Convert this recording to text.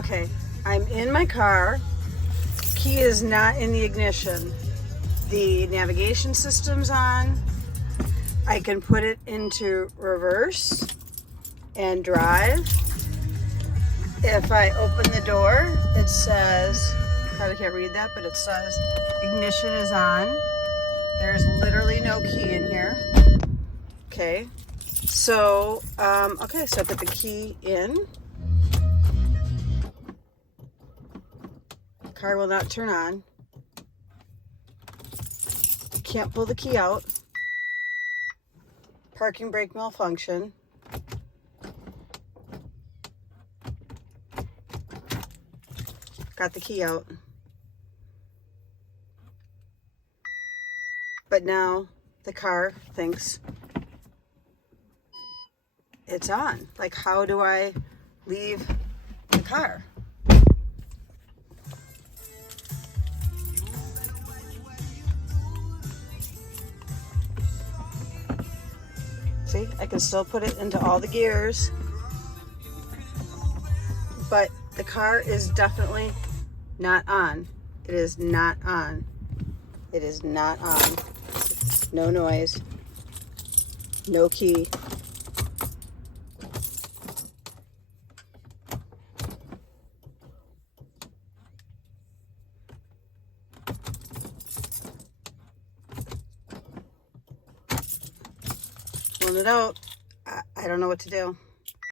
Okay, I'm in my car. Key is not in the ignition. The navigation system's on. I can put it into reverse and drive. If I open the door, it says, probably can't read that, but it says ignition is on. There's literally no key in here. Okay, so okay, so I put the key in. Car will not turn on. Can't pull the key out. Parking brake malfunction. Got the key out. But now the car thinks it's on. Like, how do I leave the car? See, I can still put it into all the gears, but the car is definitely not on. It is not on. It is not on. No noise. No key. Pulling it out. I don't know what to do.